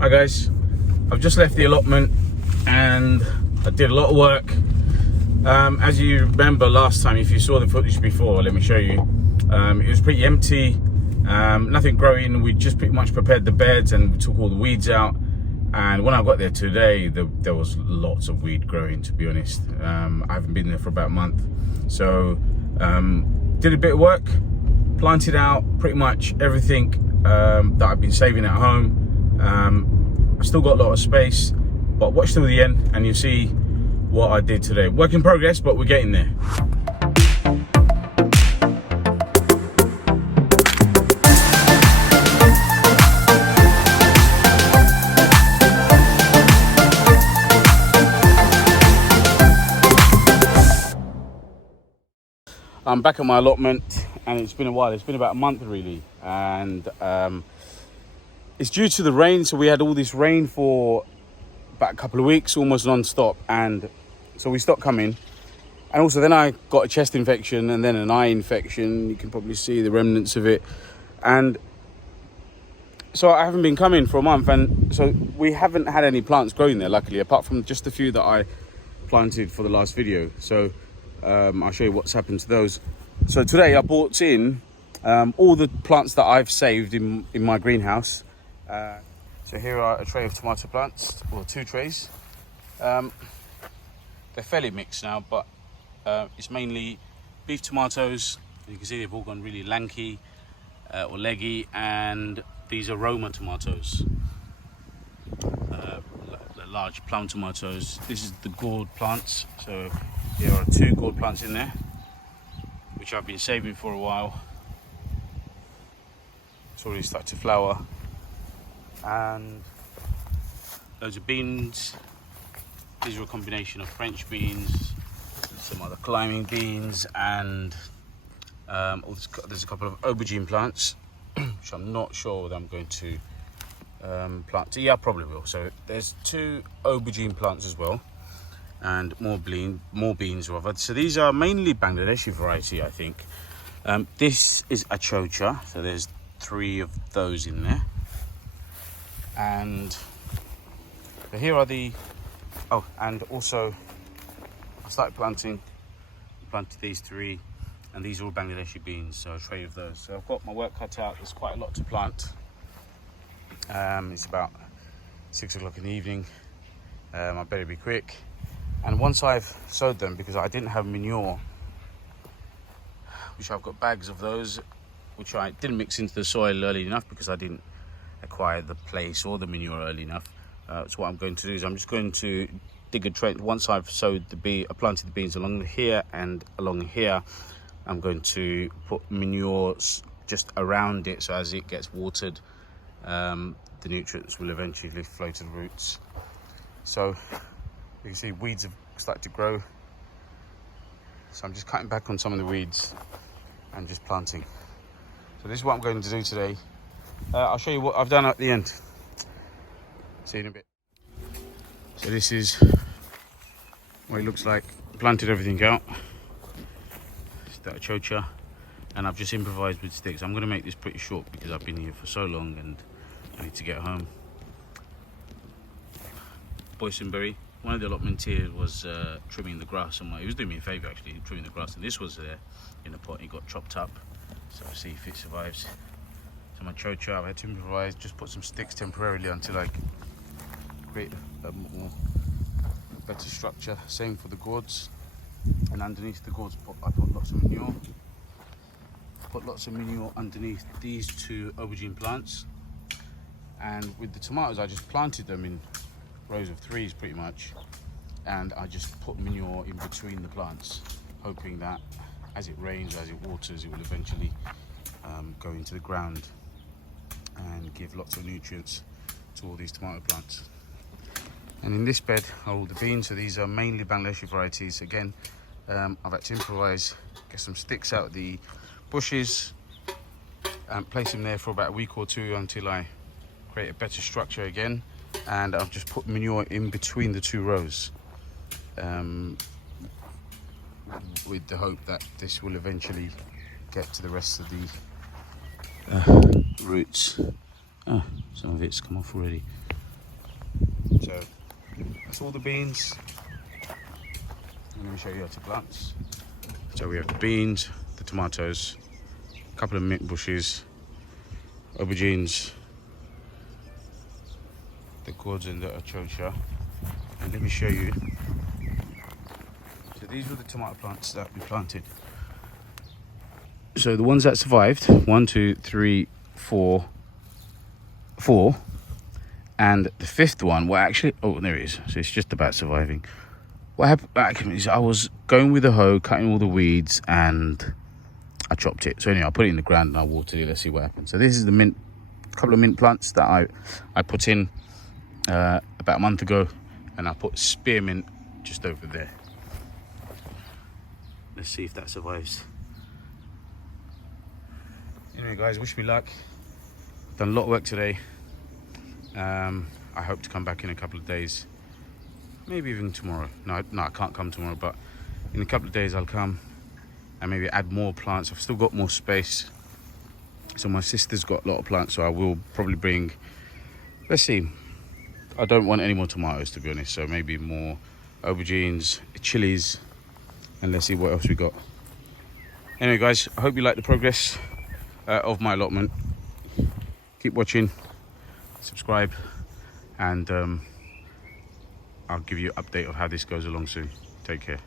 Hi guys, I've just left the allotment and I did a lot of work. As you remember last time, if you saw the footage before, let me show you. It was pretty empty, nothing growing. We just pretty much prepared the beds and we took all the weeds out. And when I got there today, there was lots of weed growing, to be honest. I haven't been there for about a month. So did a bit of work, planted out pretty much everything that I've been saving at home. I still got a lot of space, but watch till the end and you'll see what I did today. Work in progress, but we're getting there. I'm back at my allotment and it's been a while. It's been about a month really, and it's due to the rain. So we had all this rain for about a couple of weeks, almost non-stop, and so we stopped coming. And also then I got a chest infection and then an eye infection. You can probably see the remnants of it, and so I haven't been coming for a month, and so we haven't had any plants growing there, luckily, apart from just a few that I planted for the last video. So I'll show you what's happened to those. So today I brought in all the plants that I've saved in my greenhouse. So here are a tray of tomato plants, or two trays. They're fairly mixed now, but it's mainly beef tomatoes. You can see they've all gone really lanky or leggy, and these are Roma tomatoes, the large plum tomatoes. This is the gourd plants. So there are two gourd plants in there, which I've been saving for a while. It's already started to flower. And loads of beans. These are a combination of French beans, some other climbing beans, and there's a couple of aubergine plants, which I'm not sure whether I'm going to plant. Yeah, I probably will. So there's two aubergine plants as well, and more beans rather. So these are mainly Bangladeshi variety, I think. This is a chocha, so there's 3 of those in there. And here are the, and also I started planted these 3, and these are all Bangladeshi beans, so a tray of those. So I've got my work cut out. There's quite a lot to plant. It's about 6 o'clock in the evening. I better be quick. And once I've sowed them, because I didn't have manure, which I've got bags of those, which I didn't mix into the soil early enough because I didn't acquire the place or the manure early enough. So what I'm going to do is I'm just going to dig a trench. Once I've planted the beans along here and along here, I'm going to put manure just around it, so as it gets watered, the nutrients will eventually flow to the roots. So you can see weeds have started to grow, so I'm just cutting back on some of the weeds and just planting. So this is what I'm going to do today. I'll show you what I've done at the end. See you in a bit. So this is what it looks like. Planted everything out. It's that chocha, and I've just improvised with sticks. I'm going to make this pretty short because I've been here for so long and I need to get home. Boysenberry. One of the allotmenteers was trimming the grass. He was doing me a favour actually, trimming the grass, and this was there in the pot. It got chopped up, so I'll see if it survives. So my chocha, I had to improvise, just put some sticks temporarily until I create a better structure. Same for the gourds. And underneath the gourds, I put lots of manure. Put lots of manure underneath these 2 aubergine plants. And with the tomatoes, I just planted them in rows of 3s pretty much. And I just put manure in between the plants, hoping that as it rains, as it waters, it will eventually go into the ground and give lots of nutrients to all these tomato plants. And in this bed are all the beans. So these are mainly Bangladeshi varieties. Again, I've had to improvise, get some sticks out of the bushes and place them there for about a week or 2 until I create a better structure again. And I've just put manure in between the 2 rows, with the hope that this will eventually get to the rest of the roots. Some of it's come off already. So that's all the beans. And let me show you how to plants. So we have the beans, the tomatoes, a couple of mint bushes, aubergines, the gourds and the achocha. And let me show you. So these were the tomato plants that we planted. So the ones that survived, 1, 2, 3, 4, and the fifth one, well actually, oh there it is, so it's just about surviving. What happened is I was going with the hoe, cutting all the weeds, and I chopped it. So anyway, I put it in the ground and I watered it. Let's see what happens. So this is the mint, couple of mint plants that I put in about a month ago, and I put spearmint just over there. Let's see if that survives. Anyway guys, wish me luck. Done a lot of work today. I hope to come back in a couple of days, maybe even tomorrow. No, I can't come tomorrow, but in a couple of days I'll come and maybe add more plants. I've still got more space. So my sister's got a lot of plants, so I will probably bring, let's see, I don't want any more tomatoes to be honest, so maybe more aubergines, chilies, and let's see what else we got. Anyway guys, I hope you like the progress of my allotment. Keep watching, subscribe, and I'll give you an update of how this goes along soon. Take care.